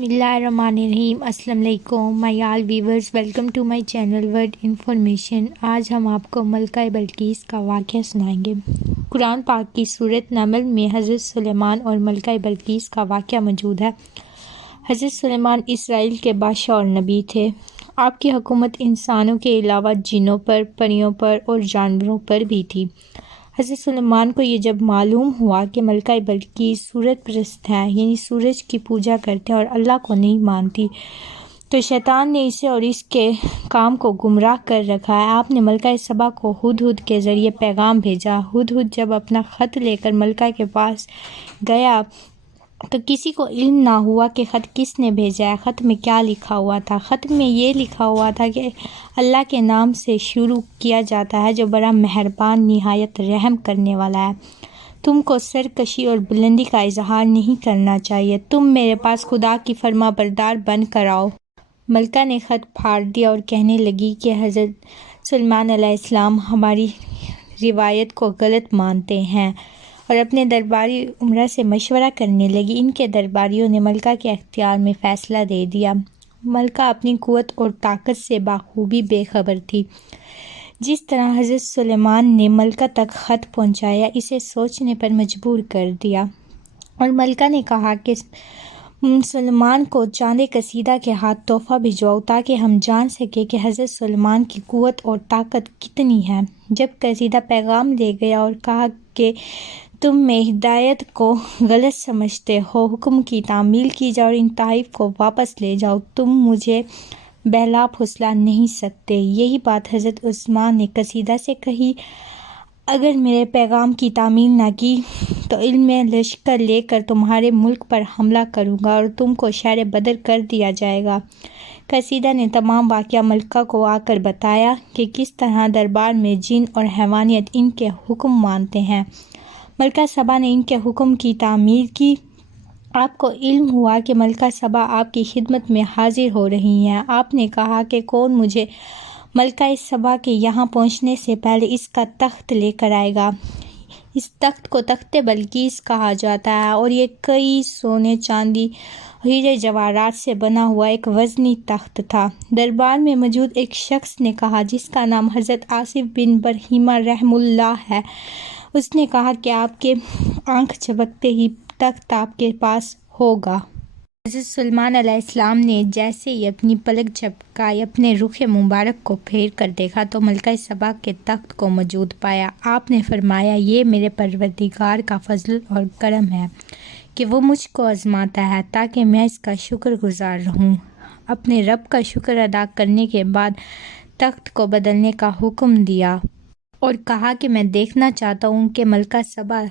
بسم اللہ الرحمن الرحیم۔ السلام علیکم my all viewers, welcome to my channel word information. آج ہم آپ کو ملکہ بلقیس کا واقعہ سنائیں گے۔ قرآن پاک کی سورۃ نمل میں حضرت سلیمان اور ملکہ بلقیس کا واقعہ موجود ہے۔ حضرت سلیمان اسرائیل کے بادشاہ اور نبی تھے۔ آپ کی حکومت انسانوں کے علاوہ جنوں پر، پریوں پر اور جانوروں پر بھی تھی۔ حضرت سلیمان کو یہ جب معلوم ہوا کہ ملکہ بلقیس سورج پرست ہیں، یعنی سورج کی پوجا کرتے ہیں اور اللہ کو نہیں مانتی، تو شیطان نے اسے اور اس کے کام کو گمراہ کر رکھا ہے۔ آپ نے ملکہ سبا کو ہدہد کے ذریعے پیغام بھیجا۔ ہدہد جب اپنا خط لے کر ملکہ کے پاس گیا تو کسی کو علم نہ ہوا کہ خط کس نے بھیجا ہے، خط میں کیا لکھا ہوا تھا۔ خط میں یہ لکھا ہوا تھا کہ اللہ کے نام سے شروع کیا جاتا ہے جو بڑا مہربان، نہایت رحم کرنے والا ہے۔ تم کو سرکشی اور بلندی کا اظہار نہیں کرنا چاہیے، تم میرے پاس خدا کی فرما بردار بن کر آؤ۔ ملکہ نے خط پھاڑ دیا اور کہنے لگی کہ حضرت سلیمان علیہ السلام ہماری روایت کو غلط مانتے ہیں، اور اپنے درباری امراء سے مشورہ کرنے لگی۔ ان کے درباریوں نے ملکہ کے اختیار میں فیصلہ دے دیا۔ ملکہ اپنی قوت اور طاقت سے بخوبی بے خبر تھی۔ جس طرح حضرت سلیمان نے ملکہ تک خط پہنچایا، اسے سوچنے پر مجبور کر دیا، اور ملکہ نے کہا کہ سلیمان کو چاند قصیدہ کے ہاتھ تحفہ بھجواؤ تاکہ ہم جان سکیں کہ حضرت سلیمان کی قوت اور طاقت کتنی ہے۔ جب قصیدہ پیغام لے گیا اور کہا کہ تم میں ہدایت کو غلط سمجھتے ہو، حکم کی تعمیل کی جائے اور ان تحائف کو واپس لے جاؤ، تم مجھے بہلا پھسلا نہیں سکتے۔ یہی بات حضرت عثمان نے قصیدہ سے کہی، اگر میرے پیغام کی تعمیل نہ کی تو علم میں لشکر لے کر تمہارے ملک پر حملہ کروں گا اور تم کو شہر بدر کر دیا جائے گا۔ قصیدہ نے تمام واقعہ ملکہ کو آ کر بتایا کہ کس طرح دربار میں جن اور حیوانیت ان کے حکم مانتے ہیں۔ ملکہ سبا نے ان کے حکم کی تعمیل کی۔ آپ کو علم ہوا کہ ملکہ سبا آپ کی خدمت میں حاضر ہو رہی ہیں۔ آپ نے کہا کہ کون مجھے ملکہ سبا کے یہاں پہنچنے سے پہلے اس کا تخت لے کر آئے گا۔ اس تخت کو تخت بلقیس کہا جاتا ہے، اور یہ کئی سونے، چاندی، ہیرے جواہرات سے بنا ہوا ایک وزنی تخت تھا۔ دربار میں موجود ایک شخص نے کہا، جس کا نام حضرت آصف بن برہیمہ رحمہ اللہ ہے، اس نے کہا کہ آپ کے آنکھ جھپکتے ہی تخت آپ کے پاس ہوگا۔ حضرت سلیمان علیہ السلام نے جیسے ہی اپنی پلک جھپکائی، اپنے رخ مبارک کو پھیر کر دیکھا تو ملکہ سبا کے تخت کو موجود پایا۔ آپ نے فرمایا، یہ میرے پروردگار کا فضل اور کرم ہے کہ وہ مجھ کو آزماتا ہے تاکہ میں اس کا شکر گزار رہوں۔ اپنے رب کا شکر ادا کرنے کے بعد تخت کو بدلنے کا حکم دیا اور کہا کہ میں دیکھنا چاہتا ہوں کہ ملکہ سبا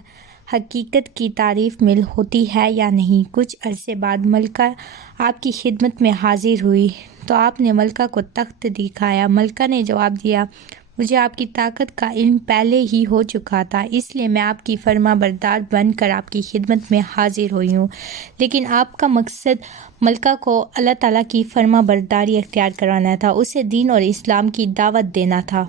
حقیقت کی تعریف میں ہوتی ہے یا نہیں۔ کچھ عرصے بعد ملکہ آپ کی خدمت میں حاضر ہوئی تو آپ نے ملکہ کو تخت دکھایا۔ ملکہ نے جواب دیا، مجھے آپ کی طاقت کا علم پہلے ہی ہو چکا تھا، اس لیے میں آپ کی فرما بردار بن کر آپ کی خدمت میں حاضر ہوئی ہوں، لیکن آپ کا مقصد ملکہ کو اللہ تعالیٰ کی فرما برداری اختیار کروانا تھا، اسے دین اور اسلام کی دعوت دینا تھا۔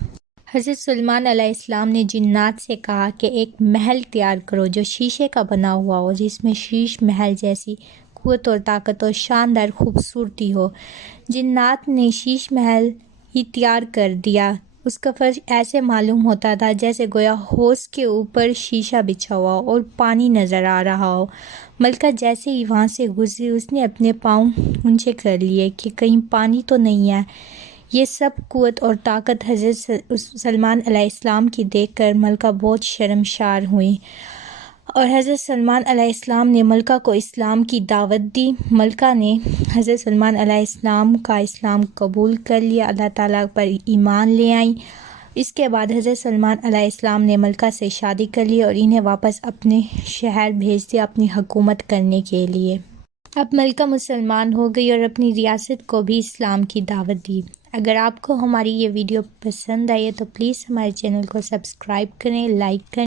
حضرت سلیمان علیہ السلام نے جنات سے کہا کہ ایک محل تیار کرو جو شیشے کا بنا ہوا ہو، جس میں شیش محل جیسی قوت اور طاقت اور شاندار خوبصورتی ہو۔ جنات نے شیش محل ہی تیار کر دیا۔ اس کا فرش ایسے معلوم ہوتا تھا جیسے گویا حوض کے اوپر شیشہ بچھا ہوا ہو اور پانی نظر آ رہا ہو۔ ملکہ جیسے ہی وہاں سے گزری، اس نے اپنے پاؤں اونچے کر لیے کہ کہیں پانی تو نہیں ہے۔ یہ سب قوت اور طاقت حضرت سلیمان علیہ السلام کی دیکھ کر ملکہ بہت شرمسار ہوئی، اور حضرت سلیمان علیہ السلام نے ملکہ کو اسلام کی دعوت دی۔ ملکہ نے حضرت سلیمان علیہ السلام کا اسلام قبول کر لیا، اللہ تعالیٰ پر ایمان لے آئیں۔ اس کے بعد حضرت سلیمان علیہ السلام نے ملکہ سے شادی کر لی اور انہیں واپس اپنے شہر بھیج دیا اپنی حکومت کرنے کے لیے۔ اب ملکہ مسلمان ہو گئی اور اپنی ریاست کو بھی اسلام کی دعوت دی۔ اگر آپ کو ہماری یہ ویڈیو پسند آئی ہے تو پلیز ہمارے چینل کو سبسکرائب کریں، لائک کریں۔